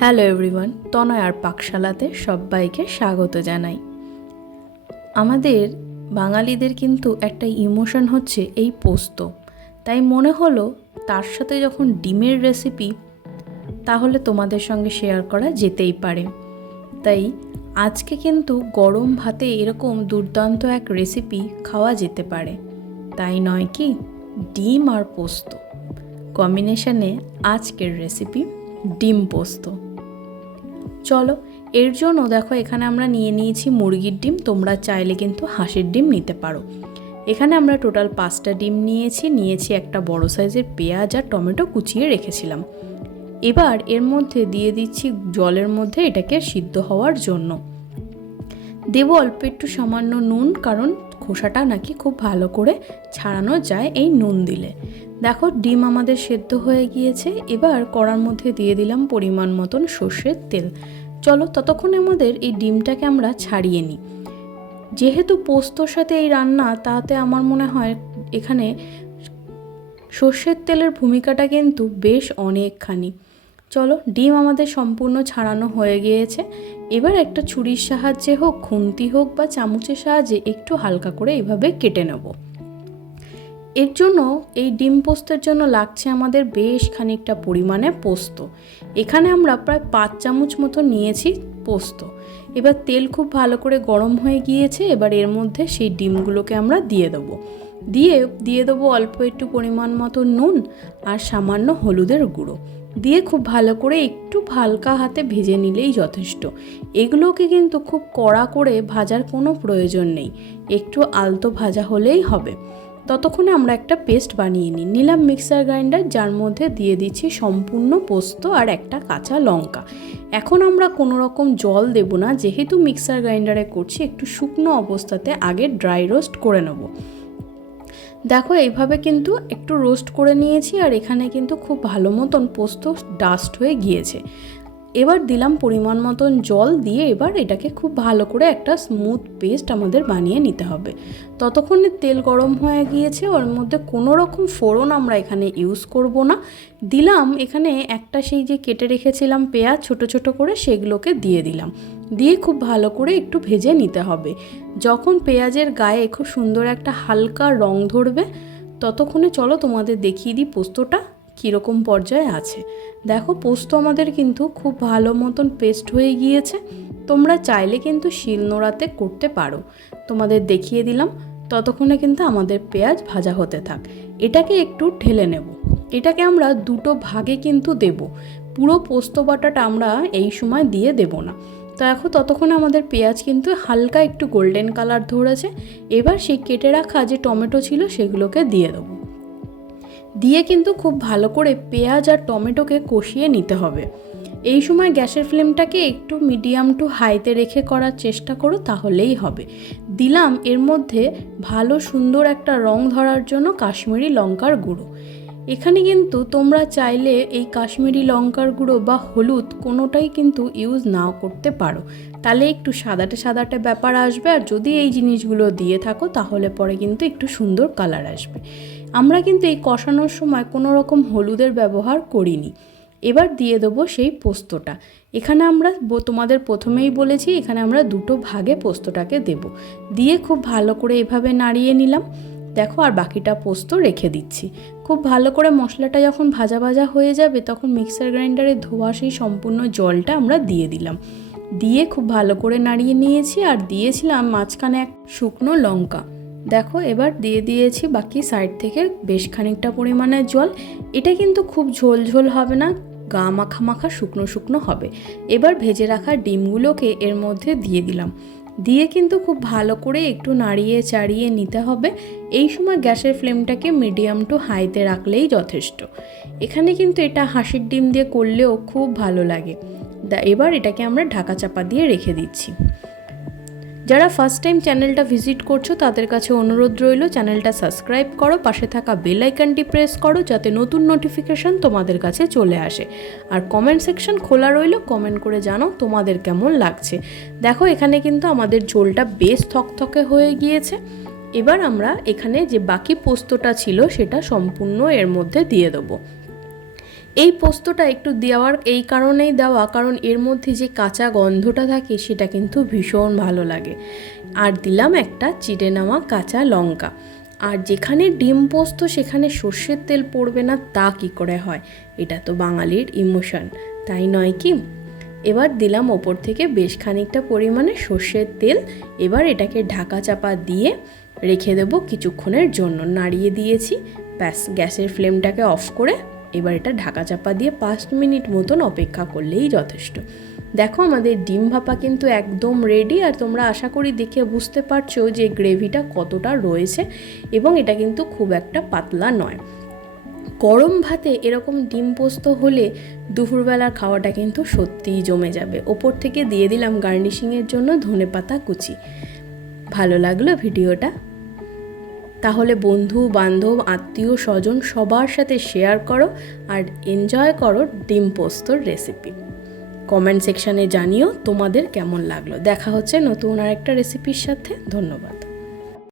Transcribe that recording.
Hello everyone, তনয় আর পাকশালাতে সবাইকে স্বাগত জানাই। আমাদের বাঙালিদের কিন্তু একটা ইমোশন হচ্ছে এই পোস্ত, তাই মনে হলো তার সাথে যখন ডিমের রেসিপি, তাহলে তোমাদের সঙ্গে শেয়ার করা যেতেই পারে। তাই আজকে কিন্তু গরম ভাতে এরকম দুর্দান্ত এক রেসিপি খাওয়া যেতে পারে, তাই নয় কি? ডিম আর পোস্ত কম্বিনেশনে আজকের রেসিপি ডিম পোস্ত। চলো, এর জন্য দেখো এখানে আমরা নিয়ে নিয়েছি মুরগির ডিম, তোমরা চাইলে কিন্তু হাঁসের ডিম নিতে পারো। এখানে আমরা টোটাল 5টা ডিম নিয়েছি একটা বড় সাইজের পেঁয়াজ আর টমেটো কুচিয়ে রেখেছিলাম। এবার এর মধ্যে দিয়ে দিচ্ছি জলের মধ্যে এটাকে সিদ্ধ হওয়ার জন্য। দেব অল্প একটু সামান্য নুন, কারণ খোসাটা নাকি খুব ভালো করে ছাড়ানো যায় এই নুন দিলে। দেখো ডিম আমাদের সেদ্ধ হয়ে গিয়েছে। এবার কড়ার মধ্যে দিয়ে দিলাম পরিমাণ মতন সর্ষের তেল। চলো ততক্ষণে আমাদের এই ডিমটাকে আমরা ছাড়িয়ে নিই। যেহেতু পোস্তর সাথে এই রান্না, তাতে আমার মনে হয় এখানে সর্ষের তেলের ভূমিকাটা কিন্তু বেশ অনেকখানি। চলো, ডিম আমাদের সম্পূর্ণ ছাড়ানো হয়ে গিয়েছে। এবার একটা ছুরির সাহায্যে হোক, খুন্তি হোক বা চামচের সাহায্যে একটু হালকা করে এইভাবে কেটে নেব। এর জন্য এই ডিম পোস্তের জন্য লাগছে আমাদের বেশ খানিকটা পরিমাণে পোস্ত। এখানে আমরা প্রায় 5 চামচ মতো নিয়েছি পোস্ত। এবার তেল খুব ভালো করে গরম হয়ে গিয়েছে। এবার এর মধ্যে সেই ডিমগুলোকে আমরা দিয়ে দেবো অল্প একটু পরিমাণ মতো নুন আর সামান্য হলুদের গুঁড়ো দিয়ে খুব ভালো করে একটু হালকা হাতে ভেজে নিলেই যথেষ্ট। এগুলোকে কিন্তু খুব কড়া করে ভাজার কোনো প্রয়োজন নেই, একটু আলতো ভাজা হলেই হবে। ততক্ষণে আমরা একটা পেস্ট বানিয়ে নিলাম মিক্সার গ্রাইন্ডার, যার মধ্যে দিয়ে দিচ্ছি সম্পূর্ণ পোস্ত আর একটা কাঁচা লঙ্কা। এখন আমরা কোনো রকম জল দেব না, যেহেতু মিক্সার গ্রাইন্ডারে করছি, একটু শুকনো অবস্থাতে আগে ড্রাই রোস্ট করে নেব। দেখো এইভাবে কিন্তু একটু রোস্ট করে নিয়েছি, আর এখানে কিন্তু খুব ভালো মতন পোস্ত ডাস্ট হয়ে গিয়েছে। এবার দিলাম পরিমাণ মতন জল দিয়ে এবার এটাকে খুব ভালো করে একটা স্মুথ পেস্ট আমাদের বানিয়ে নিতে হবে। ততক্ষণে তেল গরম হয়ে গিয়েছে, ওর মধ্যে কোনো রকম ফোড়ন আমরা এখানে ইউজ করব না। দিলাম এখানে একটা সেই যে কেটে রেখেছিলাম পেঁয়াজ ছোট ছোট করে, সেগুলোকে দিয়ে দিলাম। দিয়ে খুব ভালো করে একটু ভেজে নিতে হবে। যখন পেঁয়াজের গায়ে খুব সুন্দর একটা হালকা রং ধরবে, ততক্ষণে চলো তোমাদের দেখিয়ে দিই পোস্তটা কীরকম পর্যায়ে আছে। দেখো পোস্ত আমাদের কিন্তু খুব ভালো মতন পেস্ট হয়ে গিয়েছে। তোমরা চাইলে কিন্তু শিলনোড়াতে করতে পারো, তোমাদের দেখিয়ে দিলাম। ততক্ষণে কিন্তু আমাদের পেঁয়াজ ভাজা হতে থাক। এটাকে একটু ঢেলে নেব। এটাকে আমরা দুটো ভাগে কিন্তু দেব, পুরো পোস্ত বাটাটা আমরা এই সময় দিয়ে দেব না। তো এখন ততক্ষণে আমাদের পেঁয়াজ কিন্তু হালকা একটু গোল্ডেন কালার ধরেছে। এবার সেই কেটে রাখা যে টমেটো ছিল সেগুলোকে দিয়ে দেবো। দিয়ে কিন্তু খুব ভালো করে পেঁয়াজ আর টমেটোকে কষিয়ে নিতে হবে। এই সময় গ্যাসের ফ্লেমটাকে একটু মিডিয়াম টু হাইতে রেখে করার চেষ্টা করো, তাহলেই হবে। দিলাম এর মধ্যে ভালো সুন্দর একটা রং ধরার জন্য কাশ্মীরি লঙ্কার গুঁড়ো। এখানে কিন্তু তোমরা চাইলে এই কাশ্মীরি লঙ্কার গুঁড়ো বা হলুদ কোনোটাই কিন্তু ইউজ নাও করতে পারো, তাহলে একটু সাদাটে ব্যাপার আসবে। আর যদি এই জিনিসগুলো দিয়ে থাকো তাহলে পরে কিন্তু একটু সুন্দর কালার আসবে। আমরা কিন্তু এই কষানোর সময় কোনো রকম হলুদের ব্যবহার করিনি। এবার দিয়ে দেবো সেই পোস্তটা। এখানে আমরা তোমাদের প্রথমেই বলেছি, এখানে আমরা দুটো ভাগে পোস্তটাকে দেব। দিয়ে খুব ভালো করে এভাবে নাড়িয়ে নিলাম। দেখো, আর বাকিটা পোস্ত রেখে দিচ্ছি। খুব ভালো করে মশলাটা যখন ভাজা ভাজা হয়ে যাবে, তখন মিক্সার গ্রাইন্ডারে ধোয়া সেই সম্পূর্ণ জলটা আমরা দিয়ে দিলাম। দিয়ে খুব ভালো করে নাড়িয়ে নিয়েছি, আর দিয়েছিলাম মাঝখানে এক শুকনো লঙ্কা। দেখো এবার দিয়ে দিয়েছি বাকি সাইড থেকে বেশ খানিকটা পরিমাণে জল। এটা কিন্তু খুব ঝোল ঝোল হবে না, গা মাখা মাখা শুকনো শুকনো হবে। এবার ভেজে রাখা ডিমগুলোকে এর মধ্যে দিয়ে দিলাম। দিয়ে কিন্তু খুব ভালো করে একটু নাড়িয়ে চাড়িয়ে নিতে হবে। এই সময় গ্যাসের ফ্লেমটাকে মিডিয়াম টু হাইতে রাখলেই যথেষ্ট। এখানে কিন্তু এটা হাঁসের ডিম দিয়ে করলেও খুব ভালো লাগে। এবার এটাকে আমরা ঢাকা চাপা দিয়ে রেখে দিচ্ছি। যারা ফার্স্ট টাইম চ্যানেলটা ভিজিট করছো তাদের কাছে অনুরোধ রইল, চ্যানেলটা সাবস্ক্রাইব করো, পাশে থাকা বেল আইকনটি প্রেস করো, যাতে নতুন নোটিফিকেশন তোমাদের কাছে চলে আসে। আর কমেন্ট সেকশন খোলা রইল, কমেন্ট করে জানাও তোমাদের কেমন লাগছে। দেখো এখানে কিন্তু আমাদের ঝোলটা বেশ থকথকে হয়ে গিয়েছে। এবার আমরা এখানে যে বাকি পোস্তটা ছিল সেটা সম্পূর্ণ এর মধ্যে দিয়ে দেবো। এই পোস্তটা একটু দেওয়ার এই কারণেই দেওয়া, কারণ এর মধ্যে যে কাঁচা গন্ধটা থাকে সেটা কিন্তু ভীষণ ভালো লাগে। আর দিলাম একটা চিড়ে নেওয়া কাঁচা লঙ্কা। আর যেখানে ডিম পোস্ত সেখানে সর্ষের তেল পড়বে না তা কি করে হয়? এটা তো বাঙালির ইমোশন, তাই নয় কি? এবার দিলাম ওপর থেকে বেশ খানিকটা পরিমাণে সর্ষের তেল। এবার এটাকে ঢাকা চাপা দিয়ে রেখে দেবো কিছুক্ষণের জন্য। নাড়িয়ে দিয়েছি, ব্যাস গ্যাসের ফ্লেমটাকে অফ করে এবার এটা ঢাকা চাপা দিয়ে 5 মিনিট মতন অপেক্ষা করলেই যথেষ্ট। দেখো আমাদের ডিম ভাপা কিন্তু একদম রেডি। আর তোমরা আশা করি দেখে বুঝতে পারছো যে গ্রেভিটা কতটা রয়েছে, এবং এটা কিন্তু খুব একটা পাতলা নয়। গরম ভাতে এরকম ডিম পোস্ত হলে দুপুরবেলার খাওয়াটা কিন্তু সত্যিই জমে যাবে। ওপর থেকে দিয়ে দিলাম গার্নিশিংয়ের জন্য ধনেপাতা কুচি। ভালো লাগলো ভিডিওটা? তাহলে বন্ধু বান্ধব আত্মীয় স্বজন সবার সাথে শেয়ার করো আর এনজয় করো ডিম পোস্তর রেসিপি। কমেন্ট সেকশানে জানিও তোমাদের কেমন লাগলো। দেখা হচ্ছে নতুন আরেকটা রেসিপির সাথে। ধন্যবাদ।